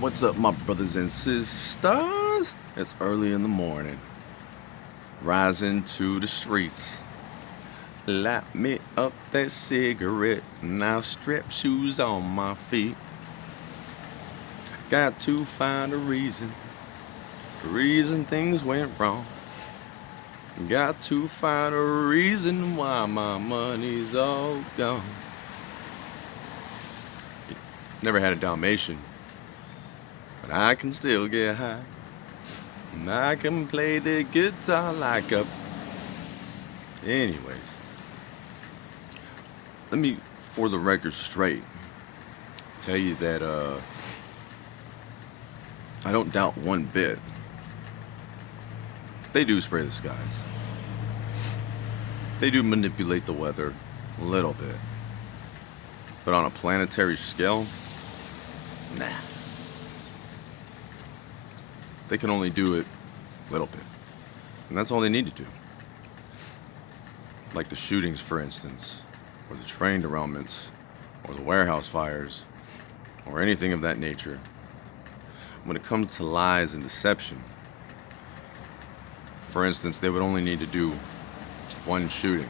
What's up, my brothers and sisters? It's early in the morning. Rising to the streets. Light me up that cigarette. Now strap shoes on my feet. Got to find a reason things went wrong. Got to find a reason why my money's all gone. Never had a Dalmatian, but I can still get high. And I can play the guitar like a. Anyways, let me, for the record straight, tell you that I don't doubt one bit. They do spray the skies. They do manipulate the weather a little bit. But on a planetary scale, nah. They can only do it a little bit. And that's all they need to do. Like the shootings, for instance, or the train derailments, or the warehouse fires, or anything of that nature. When it comes to lies and deception, for instance, they would only need to do one shooting.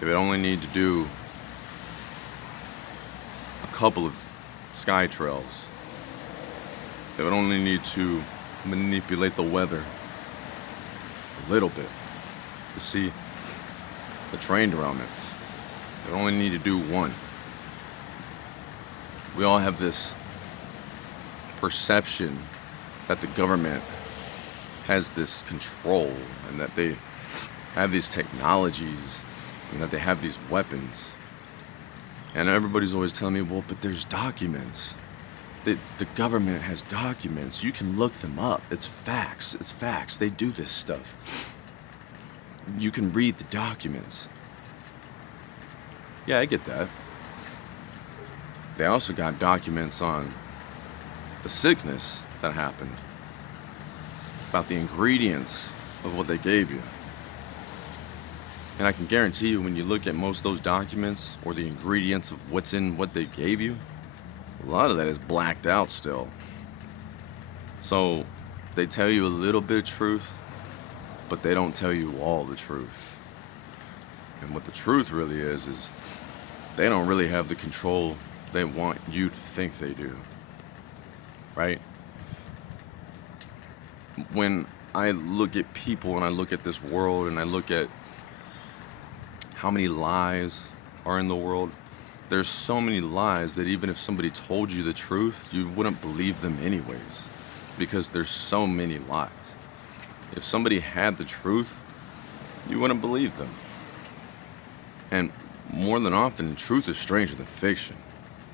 They would only need to do a couple of sky trails. They would only need to manipulate the weather a little bit to see the train derailments. They would only need to do one. We all have this perception that the government has this control and that they have these technologies and that they have these weapons. And everybody's always telling me, well, but there's documents. The government has documents. You can look them up. It's facts. It's facts. They do this stuff. You can read the documents. Yeah, I get that. They also got documents on the sickness that happened, about the ingredients of what they gave you. And I can guarantee you, when you look at most of those documents or the ingredients of what's in what they gave you, a lot of that is blacked out still. So they tell you a little bit of truth, but they don't tell you all the truth. And what the truth really is they don't really have the control they want you to think they do. Right? When I look at people and I look at this world and I look at how many lies are in the world, there's so many lies that even if somebody told you the truth, you wouldn't believe them anyways, because there's so many lies. If somebody had the truth, you wouldn't believe them. And more than often, truth is stranger than fiction,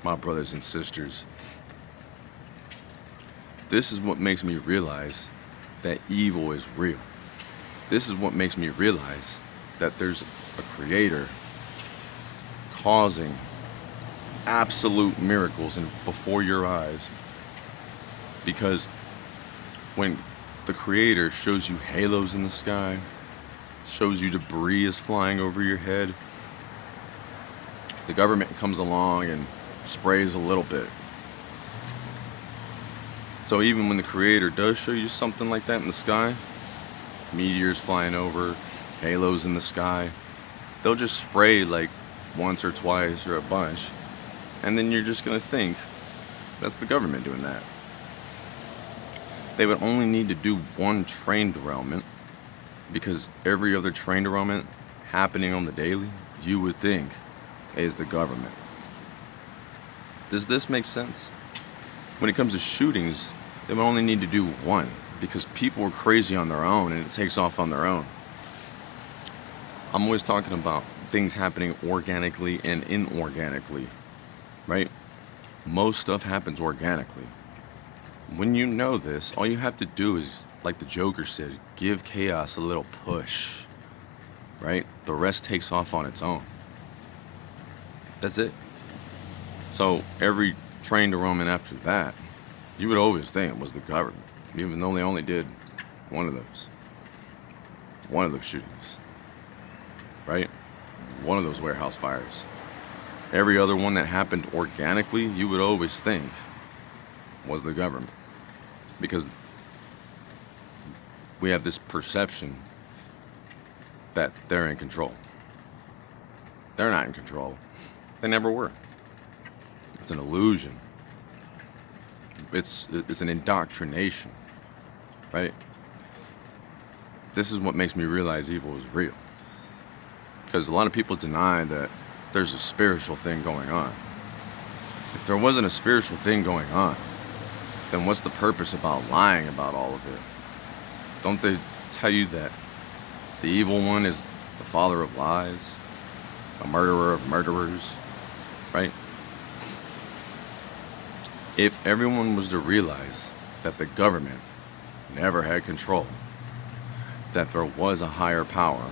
my brothers and sisters. This is what makes me realize that evil is real. This is what makes me realize that there's a creator causing absolute miracles before your eyes. Because when the creator shows you halos in the sky, shows you debris is flying over your head, the government comes along and sprays a little bit. So even when the creator does show you something like that in the sky, meteors flying over, halos in the sky, they'll just spray like once or twice or a bunch, and then you're just gonna think that's the government doing that. They would only need to do one train derailment, because every other train derailment happening on the daily, you would think, is the government. Does this make sense? When it comes to shootings, they would only need to do one, because people are crazy on their own and it takes off on their own. I'm always talking about things happening organically and inorganically, right? Most stuff happens organically. When you know this, all you have to do is, like the Joker said, give chaos a little push, right? The rest takes off on its own. That's it. So every train derailment after that, you would always think it was the government, even though they only did one of those. One of those shootings, right? One of those warehouse fires. Every other one that happened organically, you would always think was the government. Because we have this perception that they're in control. They're not in control. They never were. It's an illusion. It's an indoctrination, right? This is what makes me realize evil is real. Because a lot of people deny that there's a spiritual thing going on. If there wasn't a spiritual thing going on, then what's the purpose about lying about all of it? Don't they tell you that the evil one is the father of lies, a murderer of murderers, right? If everyone was to realize that the government never had control, that there was a higher power,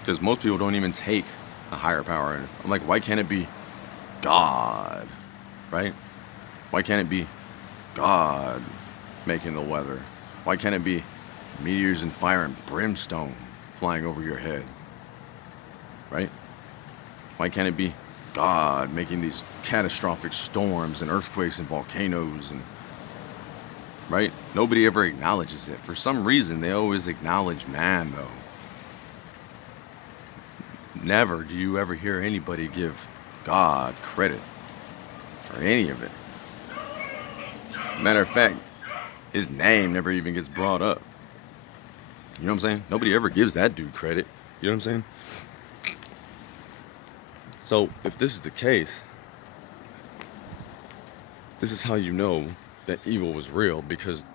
because most people don't even take a higher power. I'm like, why can't it be God, right? Why can't it be God making the weather? Why can't it be meteors and fire and brimstone flying over your head, right? Why can't it be God making these catastrophic storms and earthquakes and volcanoes and, right? Nobody ever acknowledges it. For some reason, they always acknowledge man, though. Never do you ever hear anybody give God credit for any of it. As a matter of fact, his name never even gets brought up. You know what I'm saying? Nobody ever gives that dude credit. You know what I'm saying? So, if this is the case, this is how you know that evil was real, because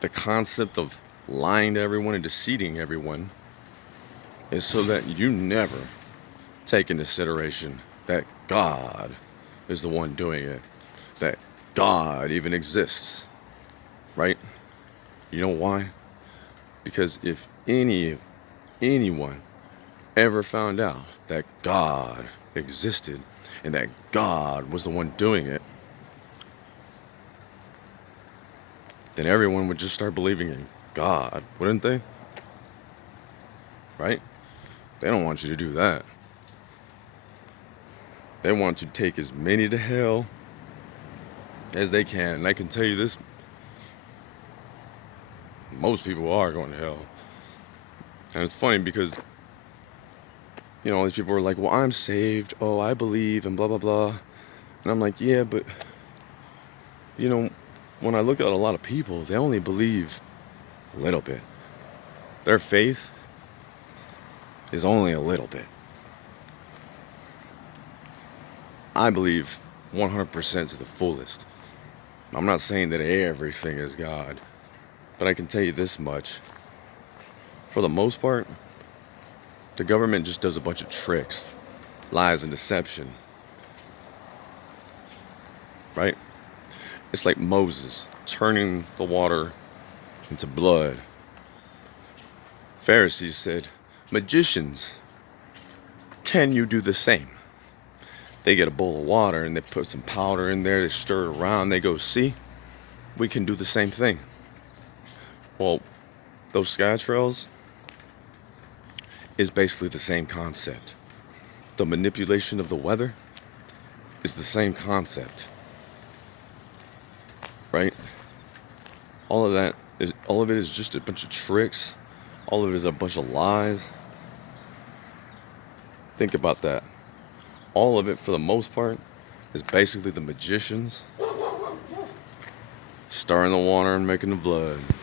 the concept of lying to everyone and deceiving everyone is so that you never take into consideration that God is the one doing it, that God even exists, right? You know why? Because if anyone ever found out that God existed and that God was the one doing it, then everyone would just start believing in God, wouldn't they? Right? They don't want you to do that. They want you to take as many to hell as they can. And I can tell you this, most people are going to hell. And it's funny because, you know, all these people are like, well, I'm saved. Oh, I believe and blah, blah, blah. And I'm like, yeah, but, you know, when I look at a lot of people, they only believe a little bit. Their faith is only a little bit. I believe 100% to the fullest. I'm not saying that everything is God, but I can tell you this much. For the most part, the government just does a bunch of tricks, lies, and deception. Right? It's like Moses turning the water into blood. Pharisees said, magicians, can you do the same? They get a bowl of water and they put some powder in there, they stir it around, they go, see, we can do the same thing. Well, those sky trails is basically the same concept. The manipulation of the weather is the same concept. Right? All of it is just a bunch of tricks. All of it is a bunch of lies. Think about that. All of it, for the most part, is basically the magicians stirring the water and making the blood.